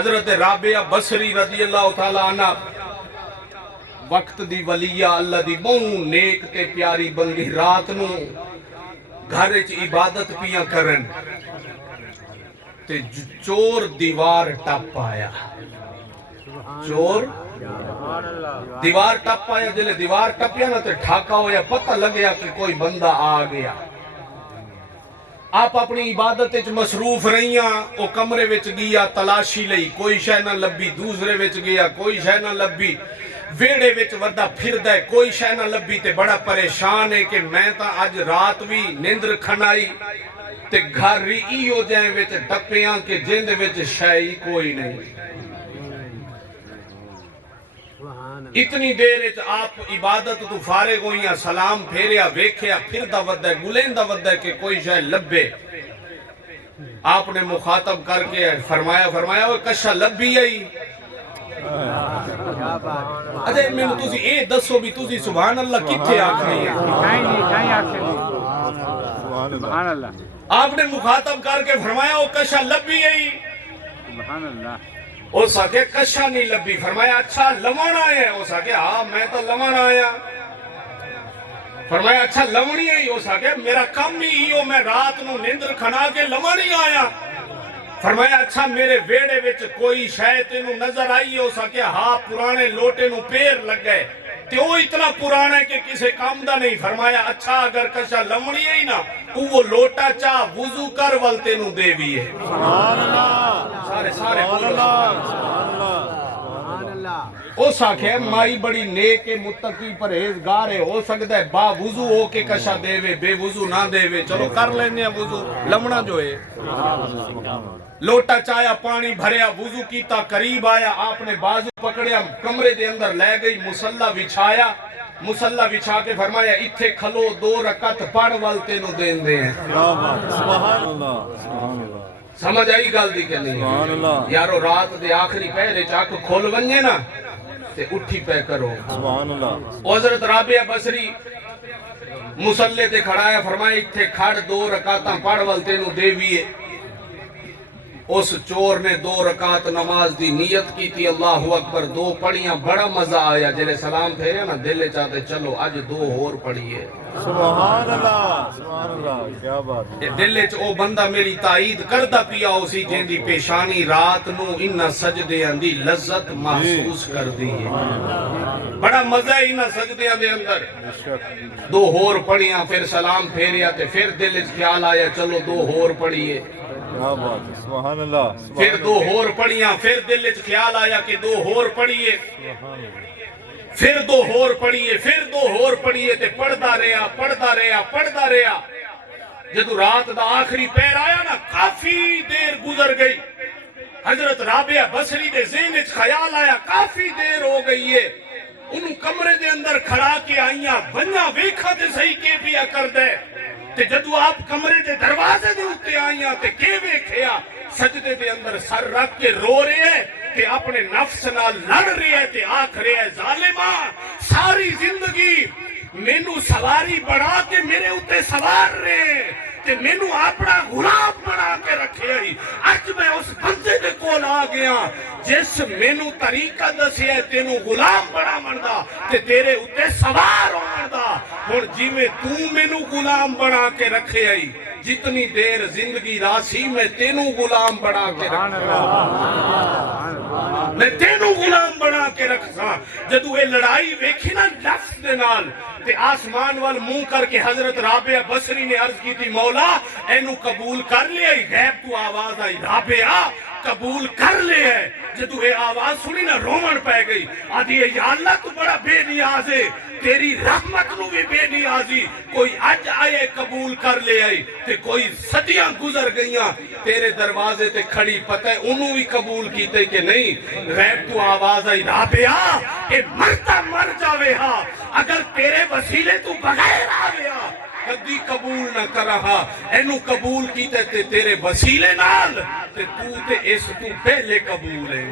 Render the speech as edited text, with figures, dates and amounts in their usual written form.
حضرت رابعہ بصری رضی اللہ تعالیٰ عنہ وقت دی ولیہ اللہ دی بہوں نیک تے پیاری بندی رات نو گھر وچ عبادت پیاں کرن تے چور دیوار ٹپ آیا. چور دیوار ٹپ آیا. جلے دیوار ٹپیا نا تے ٹھاکا ہویا, پتہ لگیا کہ کوئی بندہ آ گیا. آپ اپنی عبادت وچ مصروف رہیاں. او کمرے وچ گیا, تلاشی لئی, کوئی شے نہ لبھی. دوسرے وچ گیا, کوئی شے نہ لبھی. ویڑے وچ وردہ پھردا ہے, کوئی شے نہ لبھی. تے بڑا پریشان ہے کہ میں تا اج رات بھی نیندر کھنائی تے گھر ہی ہو جائیں وچ ٹپیاں کہ جند وچ شے کوئی نہیں. اتنی دیر وچ آپ عبادت تو فارغ ہوئیاں, سلام پھیریا, ویکھیا, پھردا ودہ ہے, گلیندا ودہ ہے کہ کوئی شے لبے. آپ نے مخاطب کر کے فرمایا وہ کشا لبھی آئی. اچھا میں نے تُسی اے دسو بھی تُسی سبحان اللہ کتھے آکھنی ہے؟ سبحان اللہ. آپ نے مخاطب کر کے فرمایا وہ کشا لبھی آئی. سبحان اللہ. او ساکے کشا نہیں لبھی. فرمایا اچھا لمن آیا ہے. او ساکے ہاں میں تو لمن آیا. فرمایا اچھا لمنی آئی. او ساکے میرا کم ہی ہو, میں رات نو نیندر کھنا کے لمن ہی آیا. فرمایا اچھا میرے ویڑے وچ کوئی شے تینوں نظر آئی. ہو سکے ہاں پرانے لوٹے نو پیر لگ گئے تے وہ اتنا پرانا ہے کہ کسے کام دا نہیں. فرمایا اچھا اگر کشا لمڑی ہے نا وہ لوٹا چاہ وضو کر ول تینوں دے بھی ہے. سبحان اللہ. سارے سبحان اللہ. سبحان اللہ. او ساکھے مائی بڑی نیک متقی پرہیزگار ہے, ہو سکتا ہے با وضو ہو کے کشا دے وے, بے وضو نہ دے وے, چلو کر لینے وضو. لمڑا جو ہے لوٹا چایا, پانی بھریا, وضو کیتا, قریب آیا, آپ نے بازو پکڑیا, کمرے دے اندر لے گئی, مصلی بچھایا. مصلی بچھا کے فرمایا اتھے کھلو 2 رکعت پڑھ ول تینوں دین دے ہیں. سبحان اللہ. سبحان اللہ. سمجھ آئی گل دی کہ نہیں یارو؟ رات دے آخری پہرے چاک کھول ونجے نا تے اٹھی پہ کرو. سبحان اللہ. حضرت رابعہ بصری مصلی تے کھڑایا, فرمایا اتھے کھڑ 2 رکعتاں پڑھ ول تینوں دے ویے. اس چور نے 2 رکعت نماز دی نیت کی تھی, اللہ اکبر 2 پڑھیاں, بڑا مزہ آیا. جلے سلام پھیرے نا دلے چاہتے چلو اج 2 اور پڑھیے. سبحان اللہ. سبحان اللہ. کیا بات ہے. دلے چ او بندہ میری تائید کردہ پیا اسی جن دی پیشانی رات نو انہا سجدے اندی لذت محسوس کر دی ہے. بڑا مزہ ہے انہا سجدے اندے اندر. 2 اور پڑھیاں, پھر سلام پھیریا تے پھر دلے چ خیال آیا چلو 2 اور پڑھیے. کیا بات ہے. سبحان اللہ. پھر 2 اور پڑھیاں, پھر دل چ خیال آیا کہ 2 اور پڑھیے. پھر 2 اور پڑھیے, پھر 2 اور پڑھیے تے پڑھدا رہیا. جدو رات دا آخری پیر آیا نا کافی دیر گزر گئی. حضرت رابعہ بصری دے ذہن وچ خیال آیا کافی دیر ہو گئی ہے. انہوں کمرے دے اندر کھڑا کے آئیاں, ونجا ویکھا تے صحیح کے پیا کر دے. تے جدو آپ کمرے دے دروازے دے اتے آئیاں تے کے ویکھیا سجدے دے اندر سر رکھ کے رو رہے ہیں تے اپنے نفس نال لڑ رہے ہیں تے آکھ رہے ہیں ظالماں ساری زندگی مینوں سواری بڑھا کے میرے اتے سوار رہے تے مینوں اپنا غلام بنا کے رکھے آئی. اج میں اس بندے دے کول آ گیا جس مینوں طریقہ دسیا ہے تینوں غلام بنا مندا تے تیرے اتے سوار ہو مندا. ہن جویں تو مینوں غلام بنا کے رکھے آئی جتنی دیر زندگی راسی میں تینوں غلام بنا کے رکھا, میں تینوں غلام بنا کے رکھا. جدو یہ لڑائی ویکھی نا نفس دے نال تے آسمان وال منہ کر کے حضرت رابعہ بصری نے عرض کی تھی مولا اینو قبول کر لیا. غیب تو آواز آئی رابعہ قبول کر لے ہے. جدو یہ آواز سنی نا رومن پہ گئی, آدھی ہے یا اللہ تو بڑا بے نیاز ہے, تیری رحمت نو بھی بے نیازی. کوئی اج آئے قبول کر لے آئی تے کوئی صدیاں گزر گئیاں تیرے دروازے تے کھڑی, پتہ ہے انہوں بھی قبول کیتے کہ نہیں. غیب تو آواز آئی رابعہ اے مرتا مر جاوے ہاں اگر تیرے وسیلے تو بغیر آوے ہاں کدی قبول نہ کرہا. اینو قبول کیتے تے تیرے وسیلے نال تے تو تے اس تو پہلے قبول ہے.